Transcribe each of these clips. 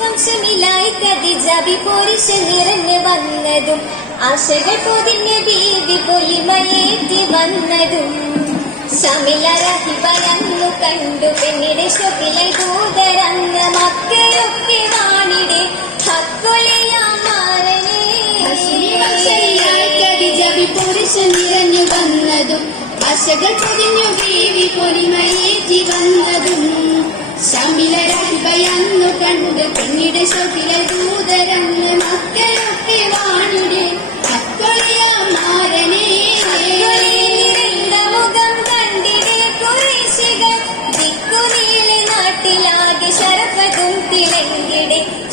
വംശമിലായി ഖദീജ പുരുഷൻ നിറഞ്ഞു വന്നതും ആശകൾ പൊതിഞ്ഞ ബീവി പൊലിമയേറ്റി വന്നതും ശമില റഹിബയന്നു കണ്ടു പെണ്ണിടെ ശോഭിലെ ദൂതരങ്ങ മക്കയൊക്കെ വാണിടെ ഹക്കൊളിയാമാരനെ പുരുഷൻ നിറഞ്ഞു വന്നതും ആശകൾ പൊതിഞ്ഞു ബീവി പൊലിമയേറ്റി വന്നതും ശമില റഹിബയന്നു കണ്ടു പെണ്ണിടെ ശോഭിലെ ദൂതരങ്ങ മക്കയൊക്കെ വാണിടെ ഹക്കൊളിയാമാരനെ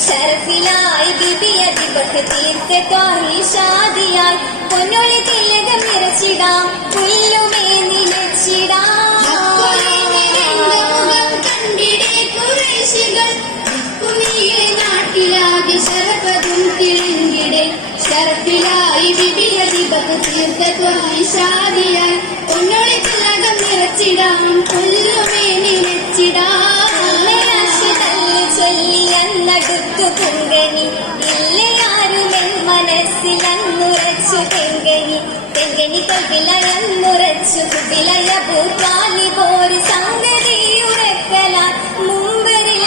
ഷറഫിലായി ബിബിയതിബക്ക് തീർക്കത്തോഹി ഷാദിയായി പൊന്നൊളി തിലകം നിറച്ചിടാം പുല്ലുമേ നിലച്ചിടാം കണ്ടിടെ കുറേശികൾ നാട്ടിലാകെ ശരഫതും തിളങ്ങിടെ ഷറഫിലായി ബിബിയതിബക്ക് തീർക്കത്തോഹി ഷാദിയായി പൊന്നൊളി തിലകം നിറച്ചിടാം പുല്ലുമേ നിലച്ചിടാം ചൊല്ലിയന്നടുത്തു പൊങ്കനി ഇല്ലയാരുമെൻ മനസ്സിലന്നുറച്ചു തെങ്കനി തെങ്കനി കൽവിലയന്നുറച്ചു കുബിലയ ഭൂതാലി പോരി സംഗതി ഉറക്കലാൽ മുമ്പരിൽ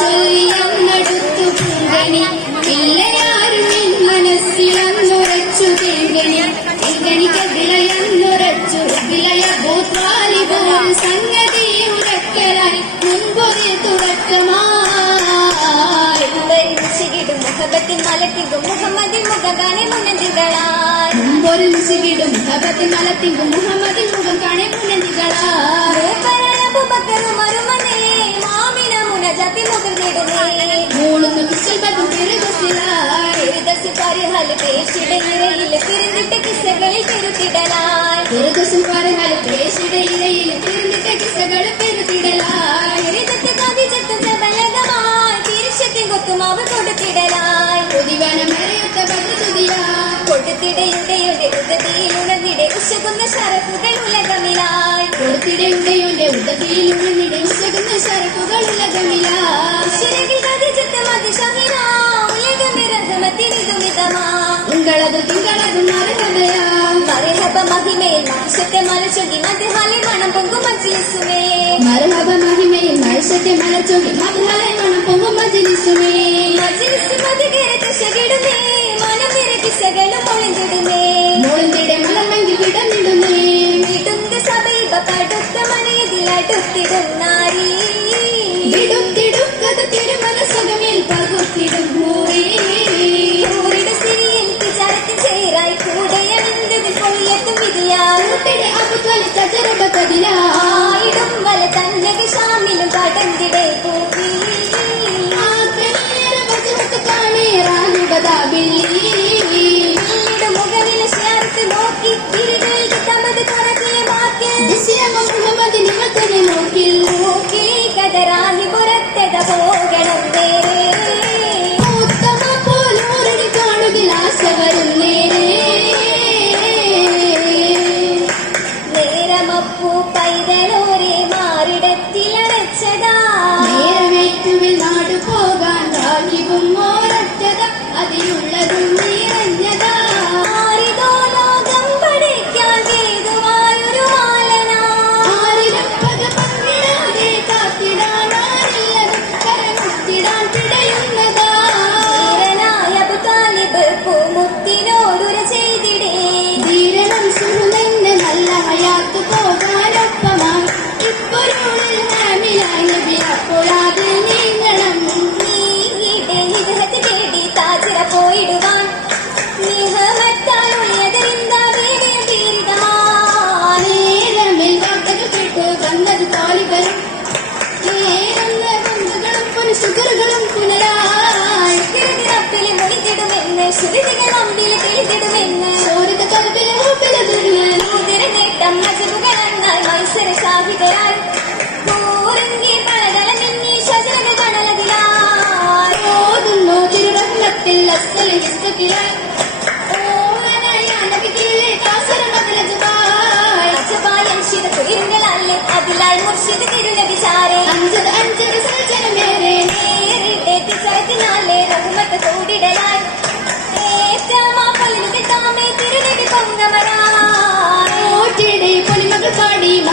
ചൊല്ലിയന്നടുത്തു പൊങ്കനി ഇല്ലയാരുമെൻ മനസ്സിലന്നുറച്ചു തെങ്കനി തെങ്കനി കൽവിലയന്നുറച്ചു കുബിലയ ഭൂതാലി പോരി സംഗതി മുഹബത്തിൻ മലത്തിങ്കും മുഹമ്മദിൻ മുഖകാണെ മുന്നന്തികളാൽ മുമ്പൊരുമിച്ചിടും മുഹബത്തിൻ മലത്തിങ്കും മുഹമ്മദിൻ മുഖം കാണെ മുന്നന്തികളാൽ മാമിന മുനജാത്തി മുഖർന്നിടുന്നേ മൂളുന്നു കിശൽബത്തും തിരുദസിലായി പരിഹൽ പേശിടയിരയിൽ തിരുന്നിട്ട കിസ്സകളിൽ പെരുത്തിടലായി തിരുദസിൽ പരിഹൽ പേശിടയിരയിൽ തിരുന്നിട്ട കിസ്സകൾ പെരുത്തിടലായി കൊത്തുമാവ് കൊടുത്തിടലായി പൊതിവനമറിയത്ത പദ്ധതിയായി കൊടുത്തിടയുടെയുടെ ഉദതിയിലുണർന്നിടെ ഉശകുന്ന ഷറഫുകൾ ഉലകമിലായി കൊടുത്തിടയുടെയുടെ ഉദതിയിലുണർന്നിടെ ഉശകുന്ന ഷറഫുകൾ ഉലകമിലായി ശിരകിൽ കതിച്ചത്ത് മതിശമിനാ ഉലകമിറഹമത്തിനിതുമിതമാ ഉങ്ങളത് തിങ്കളത് മറഹബയാ മറഹബ മഹിമയിൽ മനുഷ്യത്തെ മലച്ചൊങ്കി മധുഹാലി മണം പൊങ്കും മജ്ലിസുമേ മർഹബ മഹിമയിൽ മനുഷ്യത്തെ മലച്ചൊങ്കി മധുഹാലി മണം പൊങ്കും മജ്ലിസുമേ മജ്ലിസ് മതികേറെ കശകിടുമേ മനം നിറ കിസ്സകളും ഒളിഞ്ഞിടുമേ മോളിന്റെ മലമെങ്കിൽ വിടന്നിടുന്നേ വിടുന്ന സഭൈവ കടുത്ത മനയതിലടുത്തിടുന്നാരീ വിടുത്തിടുക്കത് തിരുമല സുഖമിൽ പകുത്തിടും ൂറിയുടെ സിരിയിൽ വിചാരത്തിൽ ചേരായി കൂടെയണിന്തതിൽ പൊളിയത്തും വിധിയായിടും വല തന്നെ ഷാമിലും കടന്തിടെ പൂവി മുകളിൽ ചേർത്ത് നോക്കി തിരികളിൽ തമത് തുറക്കിലെ നോക്കി കതറാഹി പുറത്തത പോകണം നേരെ ഉത്തമ പോലൂരിൽ കാണുകിൽ ആശ വരുന്നേ നേരമപ്പൂ പൈതലോരെ മാറിടത്തിലടച്ചതാ നേരമേറ്റുവിൽ നാട് പോകാൻ രാജ്യവും ഓരറ്റത അതിലുള്ളതും നിറഞ്ഞതാ ആരിതോ ലോകം പഠിക്കാൻ ഹേതുവായൊരു മാലനാ ആരിലപ്പത് പങ്കിടാതെ കാത്തിടാനാരില്ലതും കരമുത്തിടാൻ പിടയുന്നതാ ധീരനായ അബൂതാലിബ് പൂമുത്തിനോടുര ചെയ്തിടേ ധീരണം സുഹൃന്നെന്ന് നല്ല ഹയാത്ത് പോകാനൊപ്പമായി ഇപ്പൊരുളിൽ ഹാമിലായി നബി അപ്പോഴാതിൽ നീങ്ങണം നീങ്ങിടെ ഇദ്ദേഹത്തെ തേടി താജിറ പോയിടുവാൻ നിഹമത്താൽ ഉള്ളിയതെന്താ വീര്യം പീഡിതമായി നേരമിൽ വാർത്തകൾ കേട്ട് വന്നത് താലിബരും നേരുന്ന ബന്ധുക്കളും പുനഃശുക്രുകളും പുനരായി കിഴക്കിറപ്പിൽ മുടിഞ്ഞിടുമെന്ന് ശ്രുതികൾ അമ്പിൽ തെളിഞ്ഞിടുമെന്ന് ചോരത കൽവിലെ ഊപ്പിലതിരുന്ന് നൂതിര നേട്ടം മജബുകളെന്നാൽ മത്സര സാഹിതരാൽ പൂരങ്കി പഴതല നിന്നീ ശജന കടലതിലായി ഓതുന്നു തിരുരത്നത്തിൽ അസ്സൽ ഹിസ്തക്കിലായി ഓമനയ നബിക്കിലെ കാസര മദ്രജബായ് അജബായൻ ശിത കുയിരങ്ങളല്ലേ അതിലായി മുർഷിദ് തിരുനബി ചാരേ അഞ്ചത്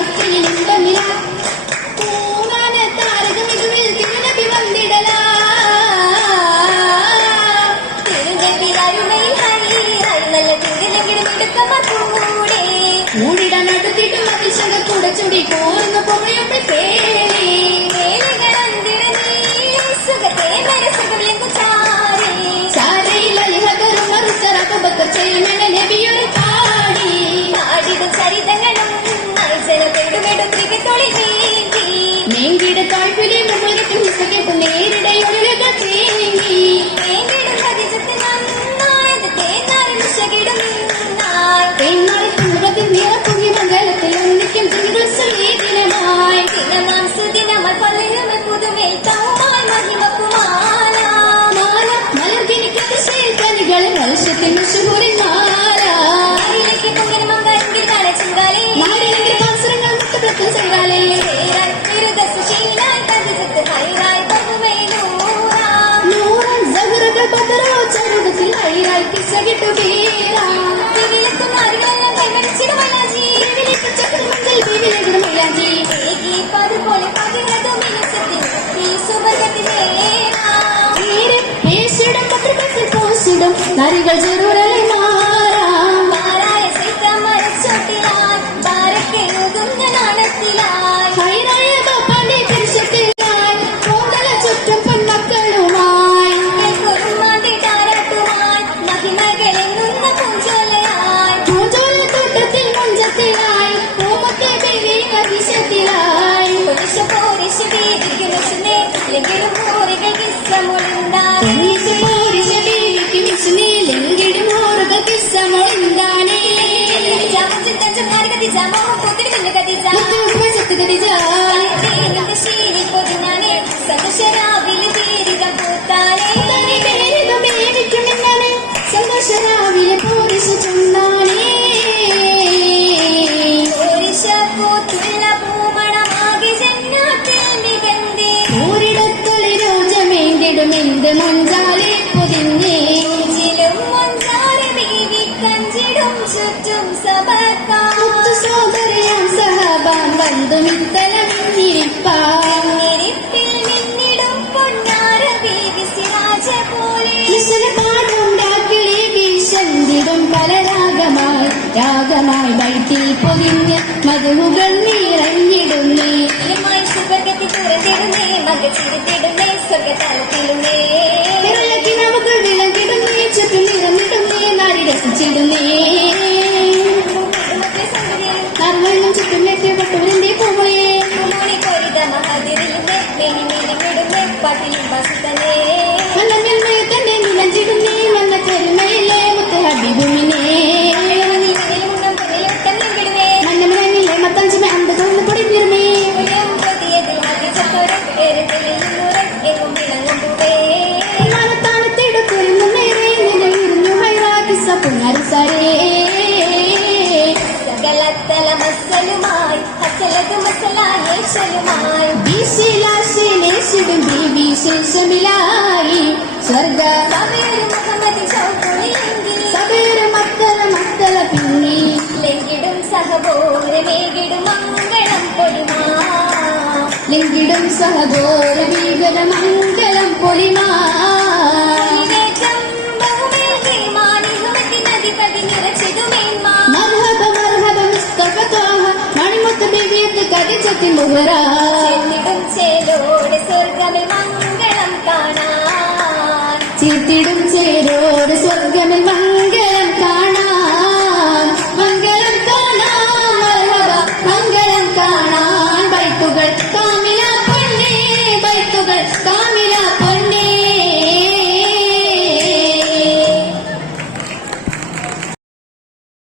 മക്കളിൽ ഇമ്പമില്ല പൂവാന താരക മികവിൽ തിരുനബി വന്നിടല മൂടിടാൻ അടുത്തിട്ട് മനുഷ്യക കൂടെ ചുടി കോർന്ന് പുറയുടെ പേര് ചാരയിലും മറുത്തറക്കൊക്കെ ചെയ്യുന്ന നബിയൊരു പാടി ചരിതങ്ങളും നെങ്കിട താഴ്പിലെ മുകളിൽ ഹിസകെട്ട് നേരിടയൊരുക തേങ്ങി എന്നായി തുമ്പത്തിൽ നിറപ്പൊങ്ങി മംഗലത്തിൽ ഒന്നിക്കും തിരുസലീദിനമായി മലർക്കിനിക്ക് അതിശയക്കനികളെ മത്സ്യത്തിന് ശുഭൂരിൽ നാടിനെങ്കിൽ പാസരങ്ങൾ മുട്ടപ്രത്തിൽ ചെയ്താലേ നൂറൻ സഹറുകൾ പതറോ ചരുടത്തിൽ ഹൈറായി കിസ്സകിട്ടു വീരാ ചക്രമംഗൽ ബീവിലെങ്കിലും മൈലാജി പേശിടും പത്രത്തിൽ പോസിടും നരികൾ ചെറുരലി മാറാം ഹൈറായ ബാപ്പാന്റെ തിരിച്ചത്തിലായി കോന്തല ചുറ്റും പെൺമക്കളുമായി പൂജോല തോട്ടത്തിൽ മഞ്ചത്തിലായി പൂമത്തെ ബീവി കവിശത്തിലായി പോരിശ ബീവിക്ക് വിഷ്ണിലെങ്കിലും ഓറുകൾ കിസ്സമൊഴിന്താനേ സന്തോഷരാവിലെ പോരിശ ചുണ്ടാനേ ഒരിടത്തൊളി രോജമേന്തിടും എന്ത് മഞ്ചാലെ പൊതിഞ്ഞേ സോദരയാം സഹബാൻ ബന്ധുമിത്തലമിന്നിരിപ്പാ പാടുണ്ടാക്കിളി വീശന്തിടും പല രാഗമായി വയറ്റിൽ പൊതിഞ്ഞ് മധുകൾ നിറഞ്ഞിടുന്നേ നമുക്ക് വിളകിടുന്നേ ചുറ്റും നിറഞ്ഞിടുന്നേ നാടി രസിച്ചിടുന്നേ നറുവെള്ളം ചുറ്റും നെറ്റിയപ്പെട്ടവരെന്തേ പൂമൊഴിയേ മണ്ണമേ തന്നെ നിലഞ്ചിടുന്നേ മണ്ണ തെരുമയിലെ മുത്ത് ഹബീബുമിനെ മണ്ണമിലെ മത്തഞ്ചിമ അമ്പ് തോന്നു പൊടിഞ്ഞിരുമേ താണത്തിടക്കുരുന്നു നേരെ നിലവിരുന്നു ഹൈറാക്കിസ പുങ്ങാരിസാരേ ിടും ബീവി ശേഷമിലായി സ്വർഗ സബേര മത്തല പിന്നി ലെങ്കിടും സഹബോരമേകിടും മംഗളം പൊലിമാ ലിംഗിടും സഹബോര ഭീകര മംഗളം പൊലിമാ മർഹബ മുസ്തഫ ത്വാഹ മണിമുത്ത് ബീവിയത്ത് കടിച്ചത്തി മുഹറാ സ്വർഗമിൽ മംഗളം കാണാൻ ചീർത്തിടും ചേരോട് സ്വർഗമിൽ